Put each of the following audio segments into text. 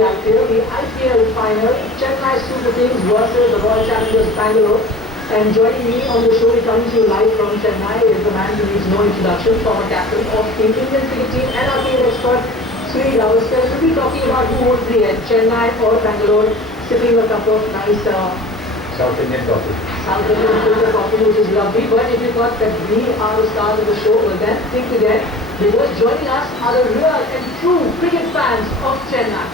the IPL final, Chennai Super Kings versus the Royal Challengers Bangalore. And joining me on the show, coming to you live from Chennai, is the man who needs no introduction, former captain of the Indian cricket team and our team expert, Sri Gavaskar. We'll be talking about who would be at Chennai or Bangalore, sipping a cup of nice South Indian coffee. South Indian filter coffee, which is lovely. But if you thought that we are the stars of the show, well then think again, because joining us are the real and true cricket fans of Chennai.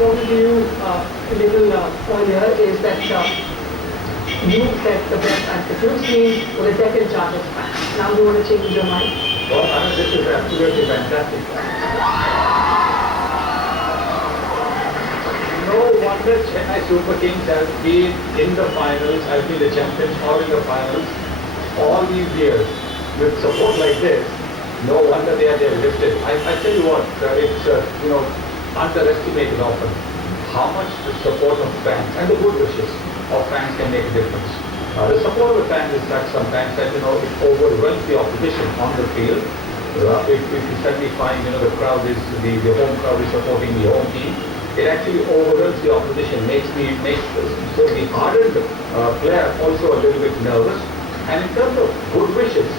Talking to you a little earlier is that you said the best and the two teams were the second charge of fans. Now you want to change your mind? Well, Anand, this is absolutely fantastic. No wonder Chennai Super Kings has been in the finals, has been the champions or in the finals all these years. With support like this, no wonder they are lifted. I tell you what, it's underestimated often how much the support of fans and the good wishes of fans can make a difference. The support of the fans is such sometimes that it overwhelms the opposition on the field. If you suddenly find the crowd is the home crowd is supporting the home team, it actually overwhelms the opposition, makes the ardent player also a little bit nervous. And in terms of good wishes,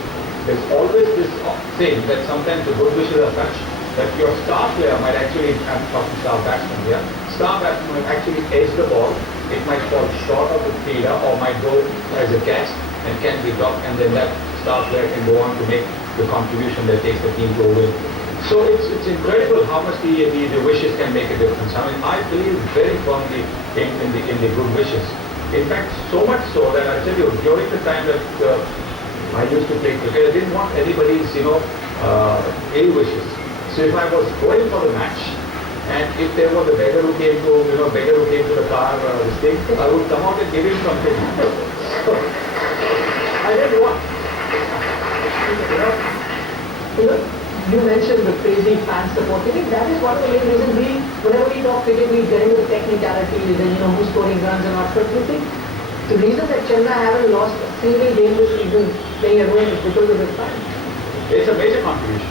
there's always this thing that sometimes the good wishes are such that your star player might actually, I'm talking star batsman here, star batsman might actually ace the ball, it might fall short of the fielder or might go as a catch and can be dropped, and then that star player can go on to make the contribution that takes the team to a win. So it's incredible how much the wishes can make a difference. I mean, I believe very firmly in the good wishes. In fact, so much so that I tell you, during the time that I used to play cricket, I didn't want anybody's ill wishes. So if I was going for the match, and if there was a beggar who came to the car, this thing, I would come out and give him something. So I didn't want. You mentioned the crazy fan support. I think that is one of the main reasons whenever we talk cricket, we get into the technicalities and who's scoring runs and not. But you think the reason that Chennai haven't lost a single game this season playing at home is because of the fans? It's a major contribution.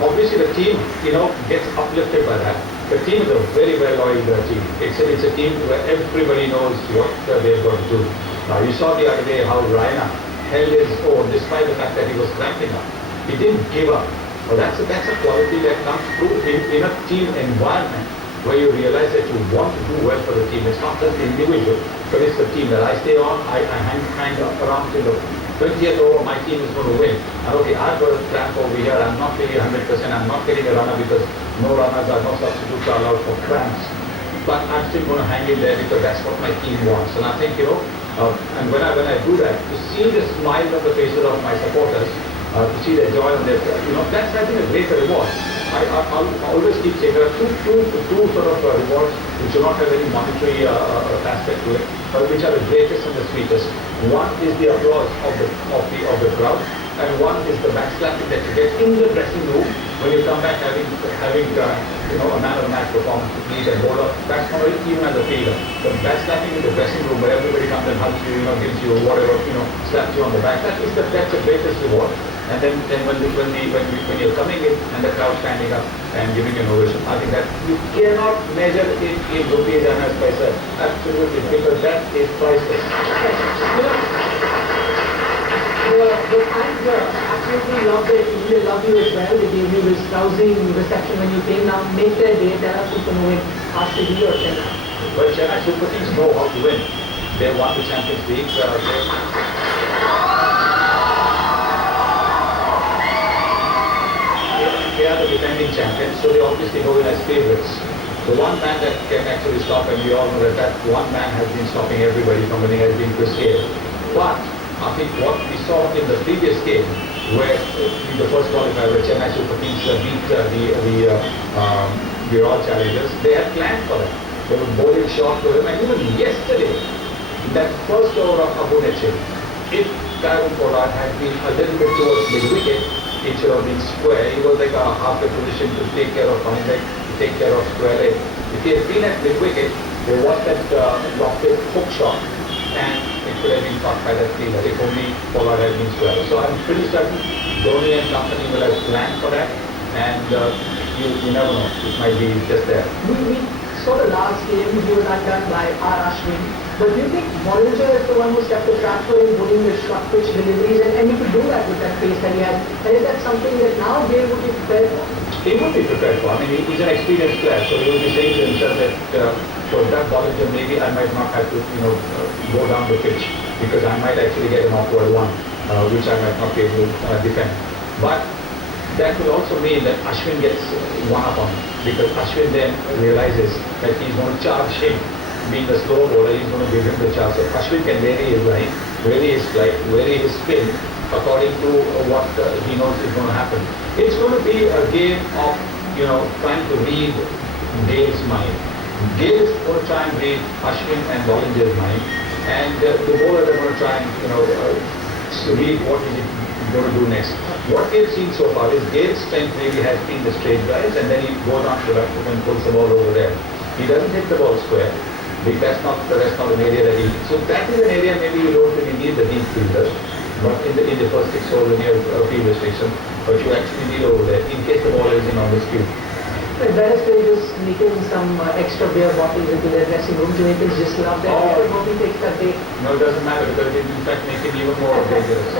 Obviously, the team, gets uplifted by that. The team is a very, very loyal team. It's a team where everybody knows what they've got to do. You saw the other day how Raina held his own despite the fact that he was cramping up. He didn't give up. Well, that's a quality that comes through in a team environment where you realize that you want to do well for the team. It's not just the individual, but it's the team that I stay on. I hang around till the 20th over, my team is going to win. And okay, I've got a cramp over here, I'm not really 100%, I'm not getting a runner because no runners are, no substitutes are allowed for cramps. But I'm still going to hang in there because that's what my team wants. And I think, and when I do that, to see the smile on the faces of my supporters, to see their joy on their, that's I think a great reward. I'll always keep saying there are two sort of rewards which do not have any monetary aspect to it, but which are the greatest and the sweetest. One is the applause of the crowd, and one is the backslapping that you get in the dressing room when you come back having a man of the match performance to lead and bowler. That's not even as a fielder. The backslapping in the dressing room where everybody comes and hugs you, gives you whatever, slaps you on the back. That's the greatest reward. And then when you're coming in and the crowd standing up and giving an ovation, I think that you cannot measure it in rupees and as paisa. Absolutely, because that is priceless. The fans absolutely loved it. They love you as well. They gave you this rousing reception when you came down. Make their day. Tell us who's going to win, RCB or Chennai. Well, Chennai Super Kings know how to win. They won the Champions League. They are the defending champions, so they obviously go in as favorites. The one man that can actually stop, and we all know that one man has been stopping everybody from winning, has been Chris Gale. But I think what we saw in the previous game, where in the first qualifier, where Chennai Super Kings beat the Viral challengers, they had planned for that. They would bowl in short to him, and even yesterday, that first over of Abu Nachir, if Kyle Pollard had been a little bit towards mid-wicket, it should have been square. He was like a halfway position to take care of fine leg, to take care of square leg. If he had been at mid-wicket, there was that lofted hook shot, and it could have been caught by that fielder if only Pollard had been square. So I'm pretty certain Dhoni and company will have planned for that, and you never know, it might be just there. We saw the last game, he was undone by R. Ashwin. But do you think Bollinger is the one who stepped the trap for him, putting the short pitch deliveries, and he could do that with that pace that he had? And is that something that now Gale would be prepared for? He would be prepared for. I mean, he's an experienced player, so he will be saying to himself that for that Bollinger, maybe I might not have to, go down the pitch because I might actually get an awkward one, which I might not be able to defend. But that will also mean that Ashwin gets one up on him, because Ashwin then realizes that he's going to charge him. Being a slow bowler, he's going to give him the chance. So Ashwin can vary his line, vary his flight, vary his spin according to what he knows is going to happen. It's going to be a game of, trying to read Gale's mind. Gale is going to try and read Ashwin and Bollinger's mind, and the bowlers are going to try and, read what he's going to do next. What we've seen so far is Gale's strength really has been the straight drives, and then he goes on to the left foot and pulls the ball over there. He doesn't hit the ball square. That's not an area that he. So that is an area maybe you don't really need the deep fielder, but in the first 6 holes when you have field restriction, but you actually need over there in case the ball is in on the skew. That is they just sneaking some extra beer bottles into their dressing room to make it just love that. Nobody takes that day. No, it doesn't matter because it in fact make it even more dangerous.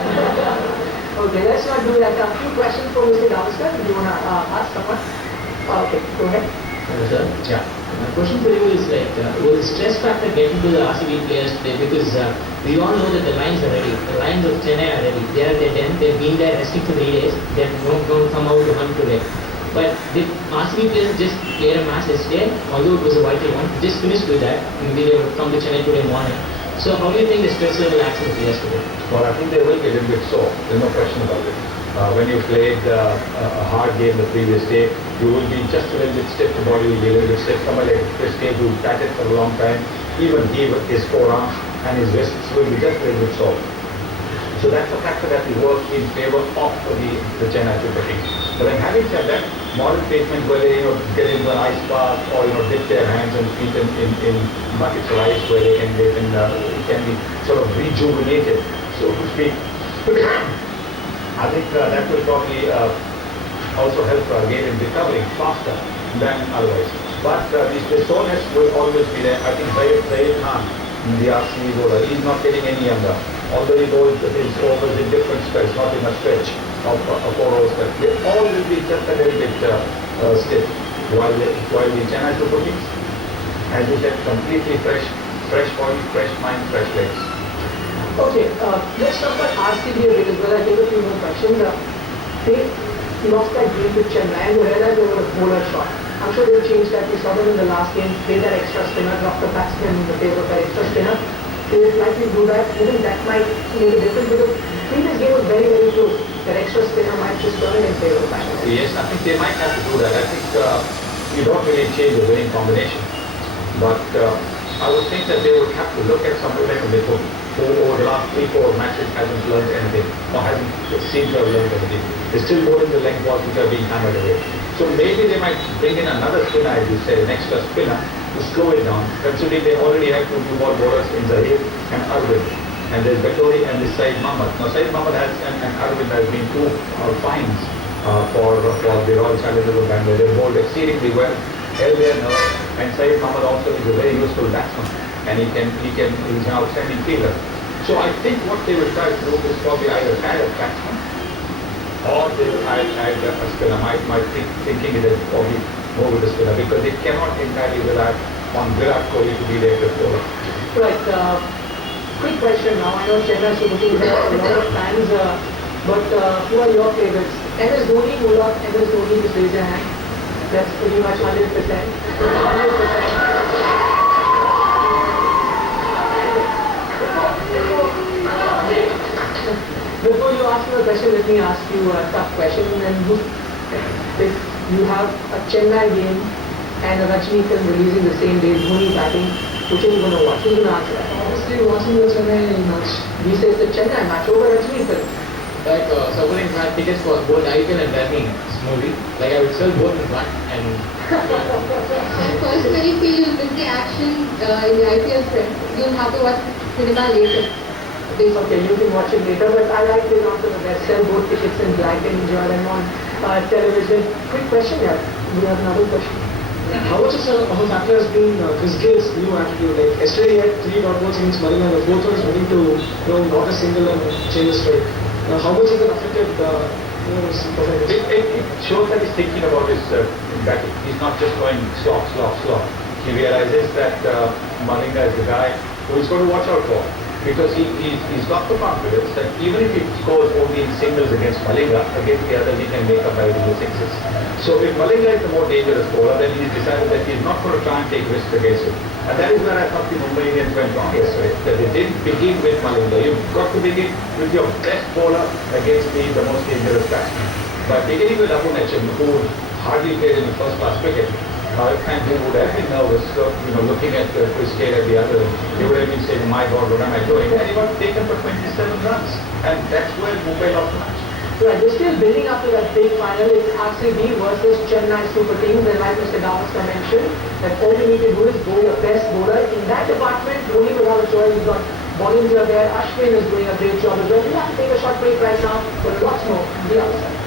Okay, let's not do that. A few questions for Mr. Gavaskar. Do you want to ask someone? Okay, go ahead. Hello, sir. Yeah. My question for you is like, will the stress factor get into the RCB players today? Because we all know that the lines are ready. The lines of Chennai are ready. They are at their 10. They've been there resting for 3 days. They're not going to come out to hunt today. But the RCB players just played a match yesterday, although it was a vital one. Just finished with that. Maybe they will come to Chennai today morning. So how do you think the stress level acts in the players today? Well, I think they will be a little bit sore. There's no question about it. When you played a hard game the previous day, you will be just a little bit stiff, the body will be a little bit stiff. Somebody like Chris Gayle who batted for a long time, even he with his forearms and his wrists will be just a little bit sore. So that's a factor that will work in favor of the Chennai Super Kings. But then having said that, modern treatment where they get into an ice bath or dip their hands and feet in buckets of ice where they can be sort of rejuvenated, so to speak. I think that will probably also help Gale in recovering faster than otherwise. But the soreness will always be there. I think Zaid Khan, the RCB bowler, he's not getting any younger. Although he bowls his overs in different spells, not in a stretch of 4 hours stretch. They all will be just a little bit stiff. While the Chennai Super Kings, as you said, completely fresh body, fresh mind, fresh legs. Okay, let's talk about RCB a bit as well. I take a few more questions. They lost that game to Chennai and they realized they were a bowler shot. I'm sure they'll change that. We saw them in the last game, play that extra spinner, drop the batsman in the favor of that extra spinner. They will likely do that. I think that might make a difference because the previous game was very, very close. That extra spinner might just turn it in favor of batsman. Yes, I think they might have to do that. I think you don't really change the winning combination. But I would think that they would have to look at somebody like a Mithun, who over the last 3-4 matches hasn't learned anything, or hasn't seemed to have learned anything. They're still bowling the leg balls which are being hammered away. So maybe they might bring in another spinner, as you said, an extra spinner, to slow it down, considering they already have 2 new ball bowlers in Zahir and Arvind. And there's Batori and this Saeed Mohammed. Now Saeed Mohammed has, and Arvind has been 2 fines for the Royal Challengers of Bangalore. They bowled exceedingly well, held their nerve, and Saeed Mohammed also is a very useful batsman, and he's an outstanding fielder. So I think what they will try to do is probably either add a batsman or they will add a spinner. My thinking is that probably go with the spinner because they cannot entirely rely on Virat Kohli to be their fifth bowler. Right. Quick question now. I know Chennai Super Kings have a lot of fans, but who are your favorites? MS Dhoni, who loves MS Dhoni? Just raise your hand. That's pretty much 100%. 100%. Before you ask me a question, let me ask you a tough question. And if you have a Chennai game and a Rajni film releasing the same day, Dhoni batting. Which are you going to watch? Who's going to answer that? Obviously, watching the Chennai match. He says the Chennai match over Rajni film. Like supporting had tickets for both IPL and Rajni movie. Like I would sell both in one and. I personally feel you'll miss the action in the IPL front. You'll have to watch cinema later. Okay, you can watch it later, but I like this answer the best. Sell both tickets in black and enjoy them on television. Quick question here. We have another question. How much of a factor has been Chris Gill's new attitude? Like yesterday he had 3 dot balls against Malinga, and the fourth one is ready to not a single and change the strike. How much has it affected his performance? It shows that he's thinking about his batting. He's not just going slop. He realizes that Malinga is the guy who he's going to watch out for. Because he's got the confidence that even if he scores only in singles against Malinga, against the others he can make up by the sixes. So if Malinga is the more dangerous bowler, then he's decided that he's not going to try and take risks against him. And that is where I thought the Mumbai Indians went wrong yesterday. That they didn't begin with Malinga. You've got to begin with your best bowler against the most dangerous batsman. By beginning with Abu Nachim, who hardly played in the first class cricket, and he would have been nervous, looking at Chris Gale at the other end. He would have been saying, my God, what am I doing? And he got taken for 27 runs. And that's where Mumbai lost the match. Right, they're still building up to that big final. It's RCB versus Chennai Super Kings. And like Mr. Gavaskar mentioned, that all you need to do is go your best bowler. In that department, Dhoni will have a choice. You've got Bollinger there. Ashwin is doing a great job as well. We have to take a short break right now, but lots more on the other side.